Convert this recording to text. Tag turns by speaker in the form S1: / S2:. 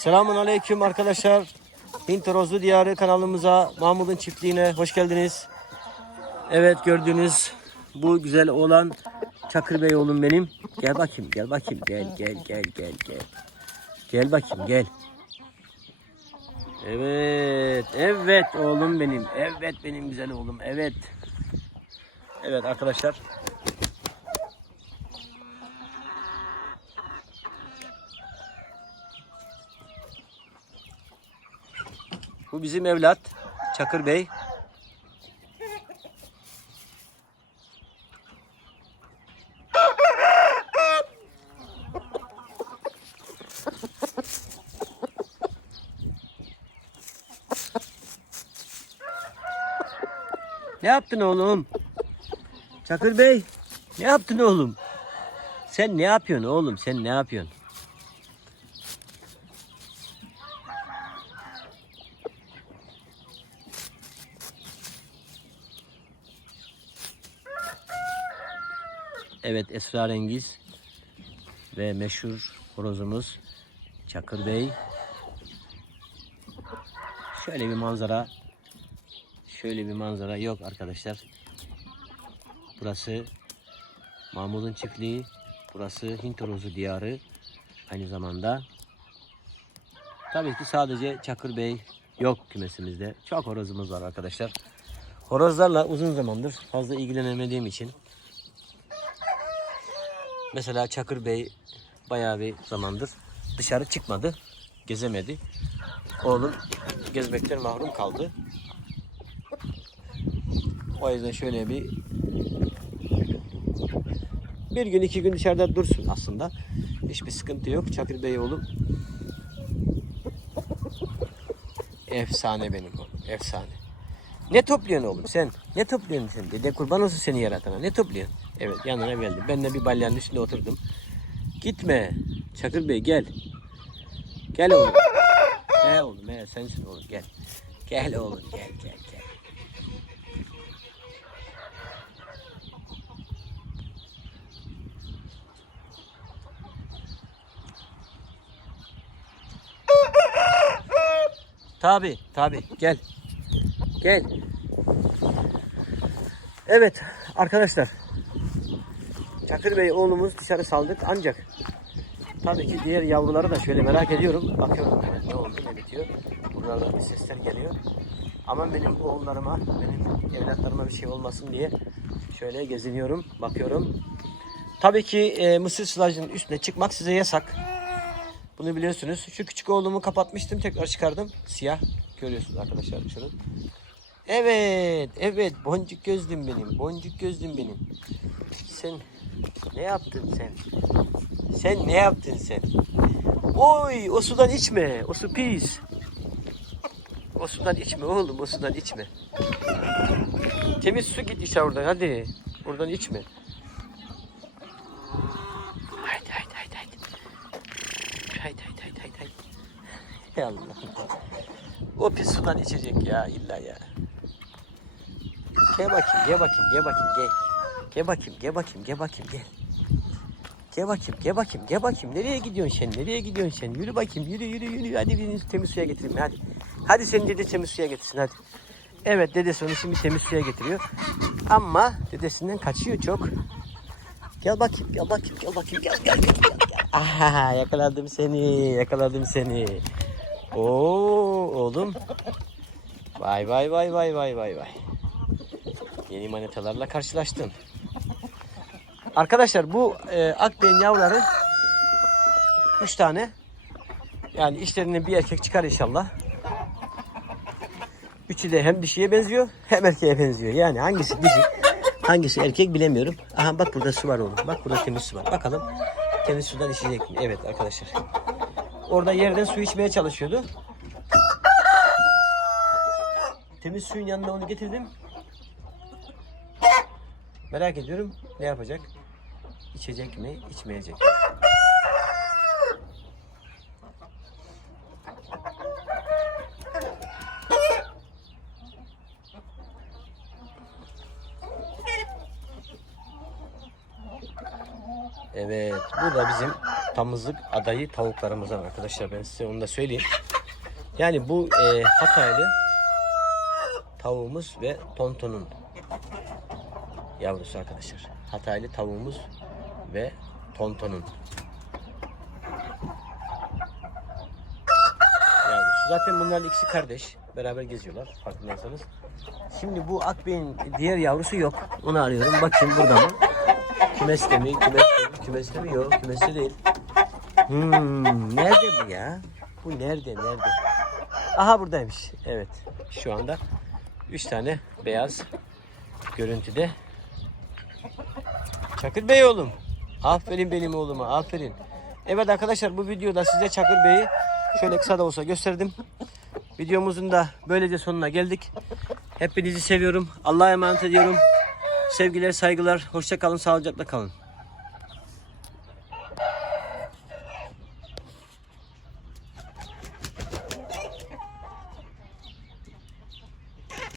S1: Selamun Aleyküm arkadaşlar. Hint Rozlu Diyarı kanalımıza, Mahmut'un çiftliğine hoş geldiniz. Evet gördüğünüz bu güzel oğlan Çakır Bey oğlum benim. Gel bakayım, gel bakayım, gel, gel, gel, gel, gel. Gel bakayım, gel. Evet, evet oğlum benim. Evet benim güzel oğlum, evet. Evet arkadaşlar. Bu bizim evlat Çakır Bey. Ne yaptın oğlum? Çakır Bey, ne yaptın oğlum? Sen ne yapıyorsun oğlum? Sen ne yapıyorsun? Evet esrarengiz ve meşhur horozumuz Çakır Bey. Şöyle bir manzara. Şöyle bir manzara yok arkadaşlar. Burası Mahmud'un çiftliği. Burası Hint horozu diyarı. Aynı zamanda tabii ki sadece Çakır Bey yok kümesimizde. Çok horozumuz var arkadaşlar. Horozlarla uzun zamandır fazla ilgilenemediğim için Mesela Çakır Bey bayağı bir zamandır dışarı çıkmadı. Gezemedi. Oğlum gezmekten mahrum kaldı. O yüzden şöyle bir bir gün iki gün dışarıda dursun aslında. Hiçbir sıkıntı yok. Çakır Bey oğlum efsane benim oğlum. Efsane. Ne topluyorsun oğlum sen? Ne topluyorsun sen? Dede kurban olsun seni yaratana. Ne topluyorsun? Evet yanına geldim. Ben de bir balyanın üstünde oturdum. Gitme. Çakır Bey gel. Gel oğlum. He oğlum he sensin oğlum gel. Gel oğlum gel gel gel. Tabi tabi gel. Gel. Evet arkadaşlar. Çakır Bey oğlumuz dışarı saldık ancak tabii ki diğer yavruları da şöyle merak ediyorum. Bakıyorum evet, ne oldu ne bitiyor. Buralardan bir sesler geliyor. Aman benim oğullarıma, benim evlatlarıma bir şey olmasın diye şöyle geziniyorum, bakıyorum. Tabii ki e, mısır sılacının üstüne çıkmak size yasak. Bunu biliyorsunuz. Şu küçük oğlumu kapatmıştım, tekrar çıkardım. Siyah. Görüyorsunuz arkadaşlar şunu. Evet, evet. Boncuk gözlüm benim. Boncuk gözlüm benim. Sen ne yaptın sen? Sen ne yaptın sen? Oy, o sudan içme. O su pis. O sudan içme oğlum, o sudan içme. Temiz su git iç oradan hadi. Oradan içme. Haydi haydi haydi haydi. Haydi haydi haydi haydi. haydi. Allah. O pis sudan içecek ya illa ya. Gel bakayım, gel bakayım, gel bakayım, gel. Gel bakayım, gel bakayım, gel bakayım, gel. Gel bakayım, gel bakayım, gel bakayım. Nereye gidiyorsun sen? Nereye gidiyorsun sen? Yürü bakayım, yürü, yürü, yürü. Hadi biriniz temiz suya getireyim, hadi. Hadi seni dede temiz suya getirsin, hadi. Evet, dedesi onu şimdi temiz suya getiriyor. Ama dedesinden kaçıyor çok. Gel bakayım, gel bakayım, gel bakayım, gel, gel, gel, gel. gel. Aha, yakaladım seni, yakaladım seni. Oo, oğlum. Vay vay vay vay vay vay vay. Yeni manitalarla karşılaştın. Arkadaşlar bu e, akbeyin yavruları 3 tane. Yani işlerinden bir erkek çıkar inşallah. Üçü de hem dişiye benziyor hem erkeğe benziyor. Yani hangisi dişi hangisi erkek bilemiyorum. Aha bak burada su var oğlum. Bak burada temiz su var. Bakalım temiz sudan içecek mi? Evet arkadaşlar. Orada yerden su içmeye çalışıyordu. Temiz suyun yanına onu getirdim. Merak ediyorum ne yapacak? İçecek mi, içmeyecek mi? Evet, bu da bizim damızlık adayı tavuklarımızdan arkadaşlar ben size onu da söyleyeyim. Yani bu e, Hataylı tavuğumuz ve tontonun yavrusu arkadaşlar. Hataylı tavuğumuz ve tontonun yavrusu. Zaten bunların ikisi kardeş. Beraber geziyorlar farkındaysanız. Şimdi bu akbeyin diğer yavrusu yok. Onu arıyorum. Bakayım burada mı? Kümeste mi? Kümeste mi? Kümeste mi? Yok. Kümeste değil. Hmm, nerede bu ya? Bu nerede? Nerede? Aha buradaymış. Evet. Şu anda 3 tane beyaz görüntüde. Çakır Bey oğlum. Aferin benim oğluma. Aferin. Evet arkadaşlar bu videoda size Çakır Bey'i şöyle kısa da olsa gösterdim. Videomuzun da böylece sonuna geldik. Hepinizi seviyorum. Allah'a emanet ediyorum. Sevgiler, saygılar. Hoşça kalın, sağlıcakla kalın.